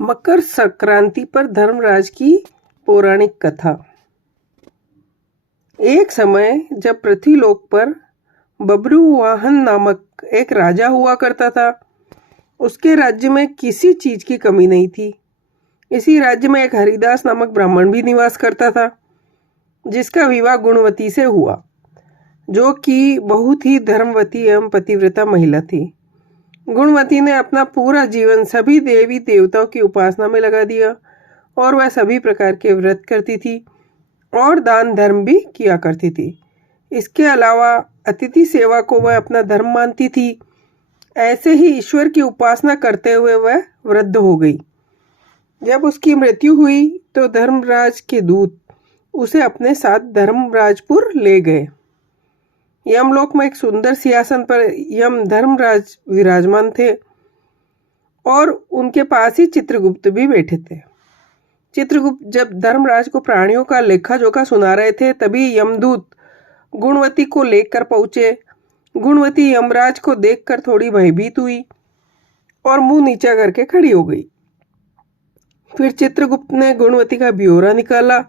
मकर संक्रांति पर धर्मराज की पौराणिक कथा। एक समय जब पृथ्वीलोक पर बब्रुवाहन नामक एक राजा हुआ करता था। उसके राज्य में किसी चीज की कमी नहीं थी। इसी राज्य में एक हरिदास नामक ब्राह्मण भी निवास करता था, जिसका विवाह गुणवती से हुआ, जो कि बहुत ही धर्मवती एवं पतिव्रता महिला थी। गुणवती ने अपना पूरा जीवन सभी देवी देवताओं की उपासना में लगा दिया और वह सभी प्रकार के व्रत करती थी और दान धर्म भी किया करती थी। इसके अलावा अतिथि सेवा को वह अपना धर्म मानती थी। ऐसे ही ईश्वर की उपासना करते हुए वह वृद्ध हो गई। जब उसकी मृत्यु हुई तो धर्मराज के दूत उसे अपने साथ धर्मराजपुर ले गए। यमलोक में एक सुंदर सिंहासन पर यम धर्मराज विराजमान थे और उनके पास ही चित्रगुप्त भी बैठे थे। चित्रगुप्त जब धर्मराज को प्राणियों का लेखा जोखा सुना रहे थे, तभी यमदूत गुणवती को लेकर पहुंचे। गुणवती यमराज को देखकर थोड़ी भयभीत हुई और मुंह नीचा करके खड़ी हो गई। फिर चित्रगुप्त ने गुणवती का ब्यौरा निकाला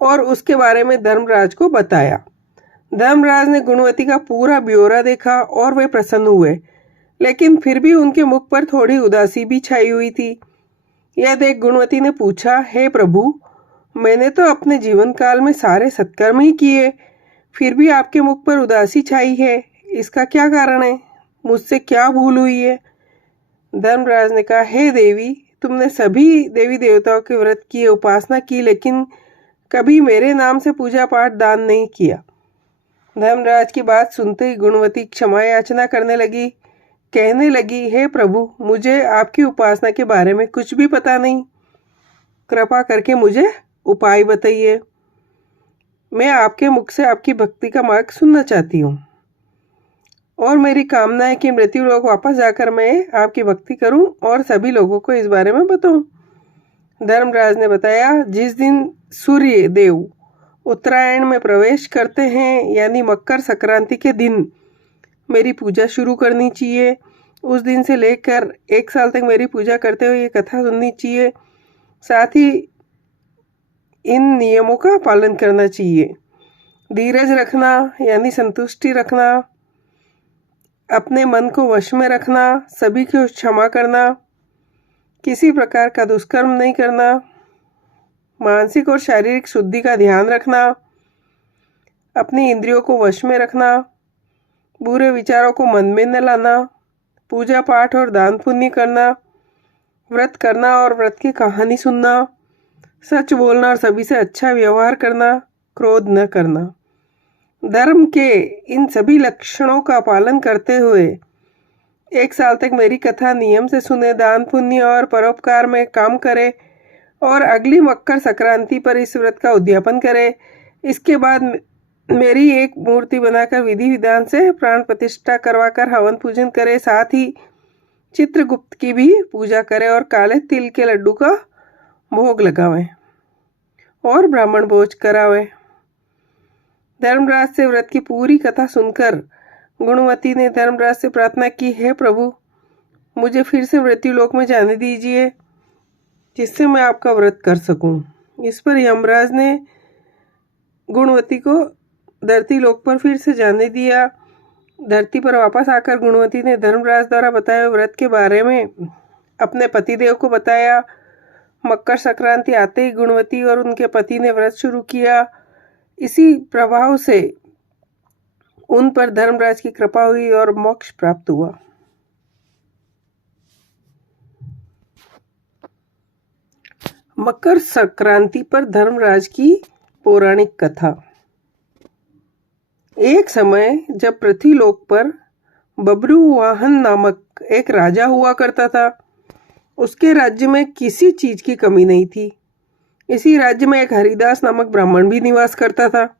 और उसके बारे में धर्मराज को बताया। धर्मराज ने गुणवती का पूरा ब्यौरा देखा और वे प्रसन्न हुए, लेकिन फिर भी उनके मुख पर थोड़ी उदासी भी छाई हुई थी। यह देख गुणवती ने पूछा, हे प्रभु, मैंने तो अपने जीवन काल में सारे सत्कर्म ही किए, फिर भी आपके मुख पर उदासी छाई है, इसका क्या कारण है? मुझसे क्या भूल हुई है? धर्मराज ने कहा, हे देवी, तुमने सभी देवी देवताओं के व्रत की, उपासना की, लेकिन कभी मेरे नाम से पूजा पाठ दान नहीं किया। धर्मराज की बात सुनते ही गुणवती क्षमा याचना करने लगी, कहने लगी, हे प्रभु, मुझे आपकी उपासना के बारे में कुछ भी पता नहीं, कृपा करके मुझे उपाय बताइए। मैं आपके मुख से आपकी भक्ति का मार्ग सुनना चाहती हूँ और मेरी कामना है कि मृत्यु लोक वापस जाकर मैं आपकी भक्ति करूं और सभी लोगों को इस बारे में बताऊं। धर्मराज ने बताया, जिस दिन सूर्य देव उत्तरायण में प्रवेश करते हैं, यानी मकर संक्रांति के दिन मेरी पूजा शुरू करनी चाहिए। उस दिन से लेकर 1 साल तक मेरी पूजा करते हुए ये कथा सुननी चाहिए। साथ ही इन नियमों का पालन करना चाहिए। धीरज रखना यानी संतुष्टि रखना, अपने मन को वश में रखना, सभी को क्षमा करना, किसी प्रकार का दुष्कर्म नहीं करना, मानसिक और शारीरिक शुद्धि का ध्यान रखना, अपनी इंद्रियों को वश में रखना, बुरे विचारों को मन में न लाना, पूजा पाठ और दान पुण्य करना, व्रत करना और व्रत की कहानी सुनना, सच बोलना और सभी से अच्छा व्यवहार करना, क्रोध न करना। धर्म के इन सभी लक्षणों का पालन करते हुए 1 साल तक मेरी कथा नियम से सुने, दान पुण्य और परोपकार में काम करे और अगली मकर संक्रांति पर इस व्रत का उद्यापन करे। इसके बाद मेरी एक मूर्ति बनाकर विधि विधान से प्राण प्रतिष्ठा करवाकर हवन पूजन करे। साथ ही चित्रगुप्त की भी पूजा करे और काले तिल के लड्डू का भोग लगावे और ब्राह्मण भोज करावे। धर्मराज से व्रत की पूरी कथा सुनकर गुणवती ने धर्मराज से प्रार्थना की, हे प्रभु, मुझे फिर से मृत्यु लोक में जाने दीजिए, जिससे मैं आपका व्रत कर सकूं। इस पर यमराज ने गुणवती को धरती लोक पर फिर से जाने दिया। धरती पर वापस आकर गुणवती ने धर्मराज द्वारा बताए व्रत के बारे में अपने पतिदेव को बताया। मकर संक्रांति आते ही गुणवती और उनके पति ने व्रत शुरू किया। इसी प्रभाव से उन पर धर्मराज की कृपा हुई और मोक्ष प्राप्त हुआ। मकर संक्रांति पर धर्मराज की पौराणिक कथा। एक समय जब पृथ्वीलोक पर बब्रुवाहन नामक एक राजा हुआ करता था। उसके राज्य में किसी चीज की कमी नहीं थी। इसी राज्य में एक हरिदास नामक ब्राह्मण भी निवास करता था,